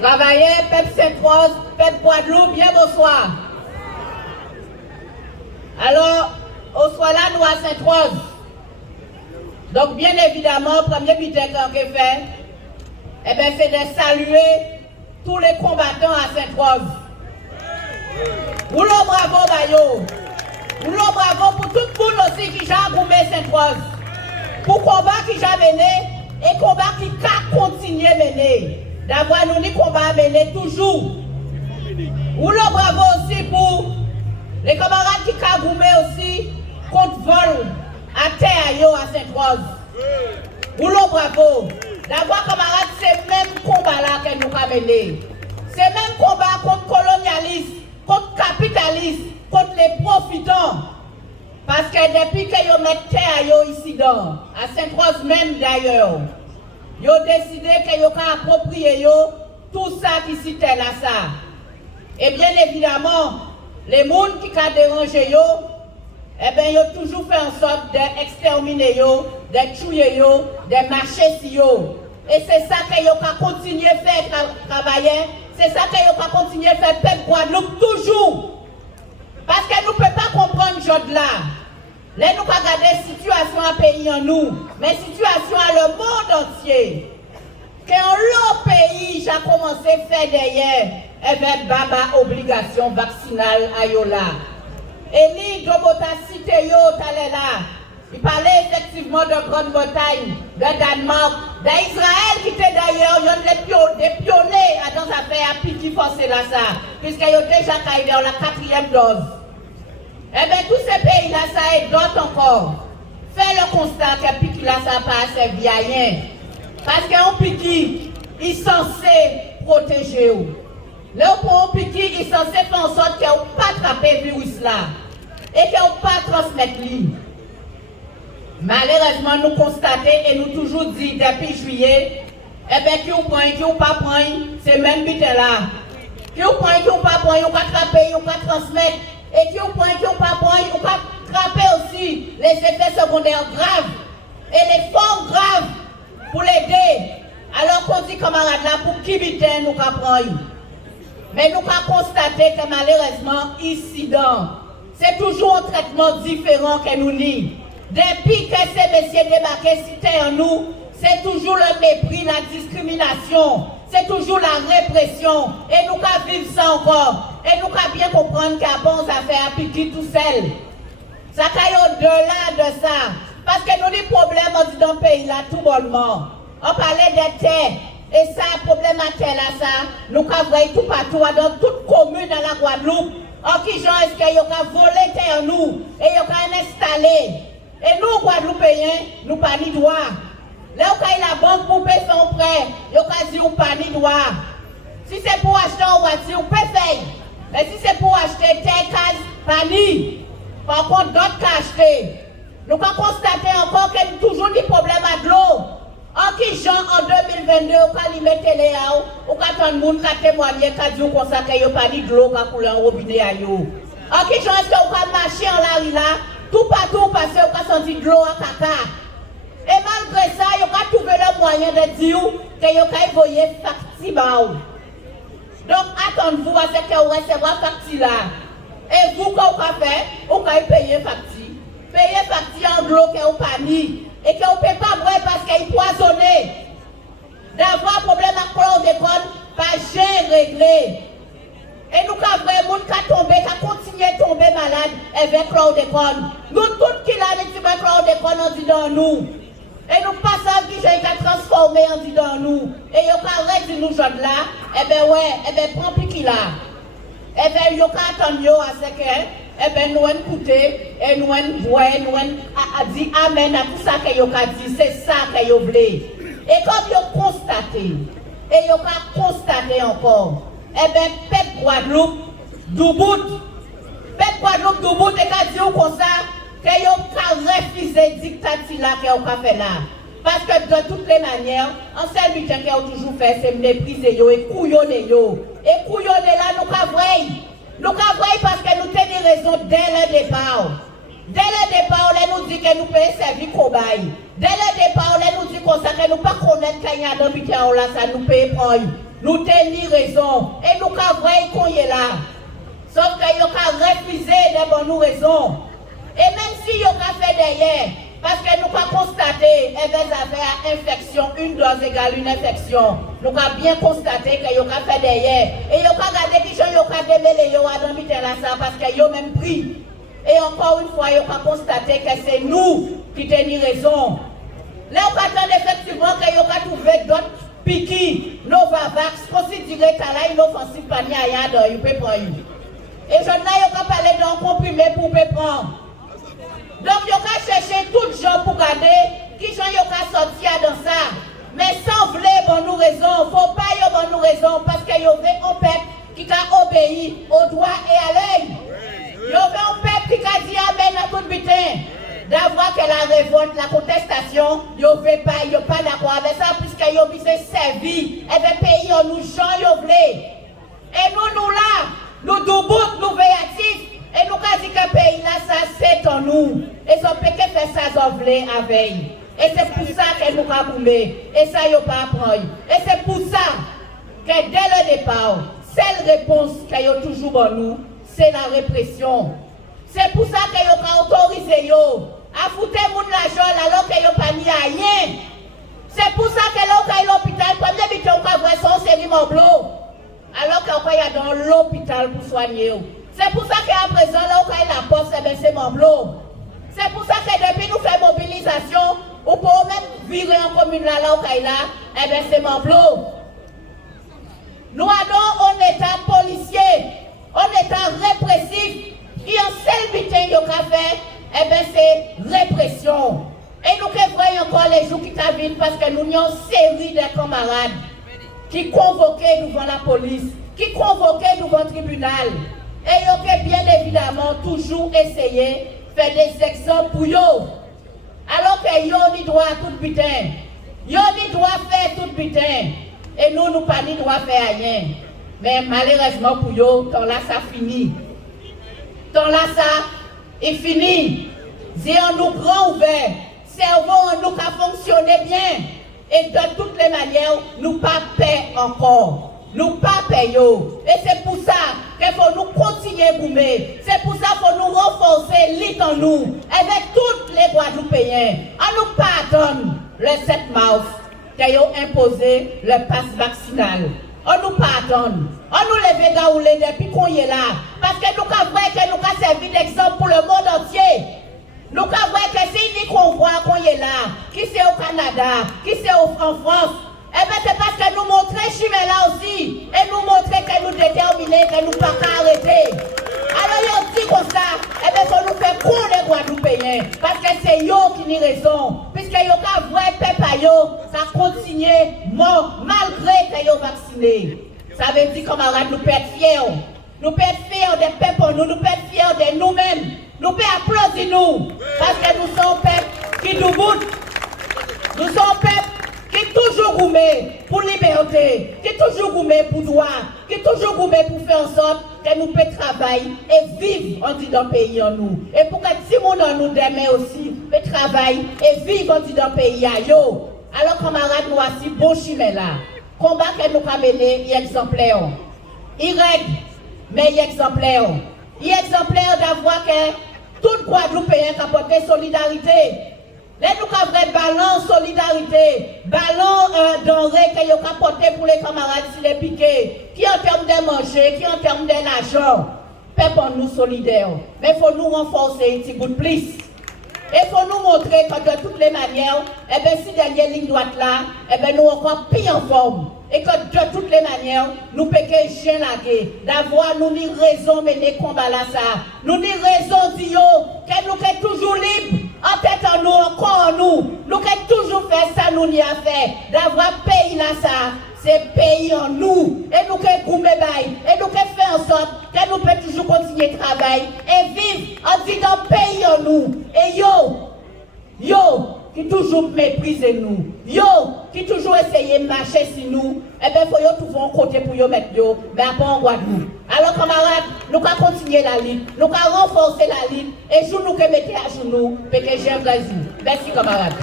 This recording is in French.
Travailleurs, peuple Sainte-Rose, peuple Guadeloupe, bien bonsoir. Alors, au soir là, nous à Sainte-Rose. Donc, bien évidemment, premier but qu'on fait, eh bien, c'est de saluer tous les combattants à Sainte-Rose. Rouleau bravo, Bayo. Rouleau bravo pour tout le monde aussi qui a goumé Sainte-Rose. Pour combat qui a mené et combat qui a continué à mener. D'avoir nous dit combat à mener toujours. Rouleau bravo aussi pour les camarades qui ont goumé aussi contre vol à terre à Sainte-Rose. Rouleau bravo. D'avoir camarades, c'est le même combat là que nous avons mené. C'est le même combat contre colonialistes, contre capitalistes, contre les profitants. Parce que depuis que vous mettez terre ici à Sainte-Rose même d'ailleurs, vous avez décidé que vous avez approprié tout ça qui citait là ça. Et bien évidemment, les gens qui ont dérangé, eh bien, ils ont toujours fait en sorte d'exterminer, de tuer, de marcher sur eux. Et c'est ça que vous avez continué à faire travailler. C'est ça que vous avez continué à faire peuple Guadeloupe toujours. Parce que nous ne pouvons pas comprendre ce là. Là, nous ne pouvons pas regarder la situation à pays en nous, mais la situation à le monde entier. Quand l'autre pays a commencé à faire derrière, avec baba obligation vaccinale à Yola. Eli Dobota cité yo là. Il parlait effectivement de Grande-Bretagne, de Danemark, d'Israël qui était d'ailleurs des pionniers dans cette affaire à Piki forcé là ça, puisqu'ils ont déjà arrivé à la 4e dose. Eh bien, tous ces pays-là, ça et d'autres encore. Fais le constat que Piki là, ça n'a pas servi à rien. Parce qu'un Piki, il est censé protéger vous. Le pour Piki, il est censé faire en sorte qu'il ne pas attraper le virus là. Et qu'il ne pas transmettre lui. Malheureusement, nous constatons et nous toujours dit depuis juillet, eh bien, qui ou prend, qui ou pas prend, c'est même but là. Qui ou prend, qui ou pas prend, on va attraper, on va transmettre. Et qui ou prend, qui ou pas prend, on va attraper aussi les effets secondaires graves et les formes graves pour l'aider. Alors qu'on dit camarades là, pour qui biten nous prendre. Mais nous avons constaté que malheureusement, ici, c'est toujours un traitement différent que nous lisons. Depuis que ces messieurs débarqués cités en nous, c'est toujours le mépris, la discrimination, c'est toujours la répression. Et nous avons vivre ça encore. Et nous avons bien comprendre qu'il y a bon affaires à piquer tout seul. Ça caille au-delà de ça. Parce que nous, les problèmes dans le pays là, tout bonnement. On parlait des terres. Et ça, problème à terre là, ça, nous avons vu tout partout, dans toute commune dans la Guadeloupe. En qui gens est-ce qu'ils ont volé terre nous et ils ont installé. Et nous, Guadeloupéens, nous pas ni droit. Là où la banque pour payer son prêt, ils ont dit ou pas ni droit. Si c'est pour acheter une voiture, on peut faire. Mais si c'est pour acheter terre, case, pas ni. Par contre, d'autres qu'à acheter. Nous avons constaté encore qu'il y a toujours des problèmes à de l'eau. En qui gens en 2022, on va mettre les hauts, on va attendre le monde qui témoigner, qui dit qu'on s'est qu'il n'y a pas de l'eau qui coule en robinet à yo. En qui gens est-ce qu'on va marcher en la rue là, tout partout parce qu'on va sentir de l'eau en caca. Et malgré ça, on va trouver le moyen de dire que vous va envoyer facture. Donc attendez-vous à ce que vous recevez facture là. Et vous, quand vous faites, vous va payer facture. Payer facture en de l'eau que vous pas mis. Et qu'on ne peut pas boire parce qu'il est poisonné. D'avoir un problème à chlordécone, pas j'ai réglé. Et nous, quand vraiment, qui a tombé, qui a continué à tomber malade avec chlordécone. Nous, tout qui l'a dit avec chlordécone, on dit dans nous. Et nous, pas ça qui j'ai transformé, on dit dans nous. Et nous, quand on dit nous, jeunes là, eh bien, ouais, eh bien, prends plus qui là. Eh bien, nous, quand on dit à ce que, eh bien, nous écouter et nous voir, nous dit amen à tout ça que vous avez dit, c'est ça que vous voulez. Et comme vous constatez, et vous constaté encore, eh bien, peuple Guadeloupe, Doubout, peuple Guadeloupe, Doubout, et qu'a dit comme ça, que vous avez refusé la dictature là que vous avez fait là. Parce que de toutes les manières, en seul but que vous toujours fait, c'est mépriser et couillonner. Et couillonner là, nous avons. Nous avons parce que nous tenons raison dès le départ. Dès le départ, on nous dit que nous pouvons servir cobaye. Dès le départ, on nous dit qu'on ne peut pas connaître qu'il y a dans le là, ça nous peut prendre. nous tenir raison. Et nous avons qu'on est là. Sauf que nous avons refusé de bonnes raisons. Et même si nous avons fait derrière, parce que nous avons constaté, et vous avez infection, une dose égale une infection. Nous avons bien constaté que nous avons fait derrière. Et nous avons regardé qui nous avons démêlé ça parce que nous avons même pris. Et encore une fois, nous avons constaté que c'est nous qui tenons raison. Là, on attend effectivement que nous avons trouvé d'autres piquis, Novavax, considérés comme inoffensifs par Niaya dans UPPOI. Et je n'ai pas parlé d'un comprimé pour prendre. Donc, il y a cherché tout les gens pour garder qui sont sortis dans ça. Mais sans vouloir bonne raison, il ne faut pas y avoir bonne raison parce qu'il y a un peuple qui a obéi au droit et à l'œil. Il y a un peuple qui a dit amen à tout butin. D'avoir que la révolte, la contestation, il n'y a pas d'accord avec ça puisqu'il y a servi. Et bien, pays, nous gens, et nous là, nous doubout, nous véatifs. Et nous avons dit que le pays là, ça c'est en nous. Et ça peut faire ça, ça avec. Et c'est pour ça que nous avons boumé. Et ça, il n'y a pas à prendre. Et c'est pour ça que dès le départ, seule réponse qu'il y a toujours pour nous, c'est la répression. C'est pour ça que nous avons autorisé à foutre l'argent alors qu'il n'y a pas mis à rien. C'est pour ça que l'hôpital, premier habitant, on va voir son série Mont-Blanc. Alors qu'il y a dans l'hôpital pour soigner. C'est pour ça qu'à présent, là où il y a la poste, c'est Mont-Blanc. C'est pour ça que depuis nous faisons mobilisation, ou pour même virer en commune là où il y a, c'est Mont-Blanc. Nous avons un état policier, un état répressif, qui en seul but qu'il a fait, c'est répression. Et nous voyons encore les jours qui t'habitent parce que nous avons une série de camarades qui convoquaient devant la police, qui convoquaient devant le tribunal. Et ils ont bien évidemment toujours essayé de faire des exemples pour eux. Alors qu'ils ont ni droit à tout butin. Ils ont ni droit à faire tout butin. Et nous, nous pas ni droit à faire rien. Mais malheureusement pour eux, tant là ça finit. Tant là ça est fini. Yeux nous grand ouvert. Cerveau nous a fonctionné bien. Et de toutes les manières, nous pas paix encore. Nous pas payons. Et c'est pour ça qu'il faut nous continuer à boumer. C'est pour ça qu'il faut nous renforcer l'île en nous. Avec tous les Guadeloupéens. On nous pas attendre le 7 mars qu'ils ont imposé le pass vaccinal. On nous pas attendre. On nous lève gaoulé depuis qu'on est là. Parce que nous avons vu que nous avons servi d'exemple pour le monde entier. Nous avons vu que si nous voit qu'on est là, qui c'est au Canada, qui c'est en France, eh bien, c'est parce que nous montrons chemin là aussi. Et nous montrons que nous déterminons, que nous ne pouvons pas arrêter. Alors, ils ont dit comme ça, eh bien, il faut nous faire pour les Guadeloupéens. Parce que c'est eux qui ont raison. Puisque ils ont vrai peuple, ça continue mort, malgré qu'ils ont vacciné. Ça veut dire, camarades, nous pouvons être fiers. Nous pouvons être fiers des peuples, nous pouvons être fiers de nous-mêmes. Nous pouvons applaudir nous. Parce que nous sommes un peuple qui nous boude. Nous sommes un peuple qui est toujours gourmet pour liberté, qui est toujours gourmet pour droit, qui est toujours gourmet pour faire en sorte que nous puissions travailler et vivre en dit dans le pays en nous. Et pour que si nous en nous demain aussi, peut travailler et vivre en dit dans le pays à yo. Alors camarades, nous voici bon chemin là. Combat que nous avons mené, il est exemplaire. Il règle, mais il est exemplaire. Il est exemplaire d'avoir que tout Guadeloupéen qui a porté solidarité. Là, nous avons un ballon solidarité, ballon denrée que nous avons porté pour les camarades si les piqués, qui en termes de manger, qui en termes de l'argent, peuple nous solidaires. Mais il faut nous renforcer un petit bout de plus. Il faut nous montrer que de toutes les manières, eh bien, si dernière ligne droite là, eh bien, nous encore pire en forme. Et que de toutes les manières, nous péquons chien lagué, d'avoir nous ni raison mener combat là ça. Nous ni raison dire que nous sommes toujours libres, en tête en nous, encore en nous. Nous sommes toujours fait ça, nous n'y a fait. D'avoir pays là ça, c'est pays en nous. Et nous sommes gourmet bail. Et nous sommes fait en sorte que nous pouvons toujours continuer de travailler et vivre en disant pays en nous. Et yo, qui toujours méprise nous, qui toujours essaye de marcher sur nous, eh bien, il faut trouver un côté pour mettre mais pas en Guadeloupe. Alors, camarades, nous allons continuer la lutte, nous allons renforcer la lutte, et nous allons mettre à genoux, parce que j'aime Brésil. Merci, camarades.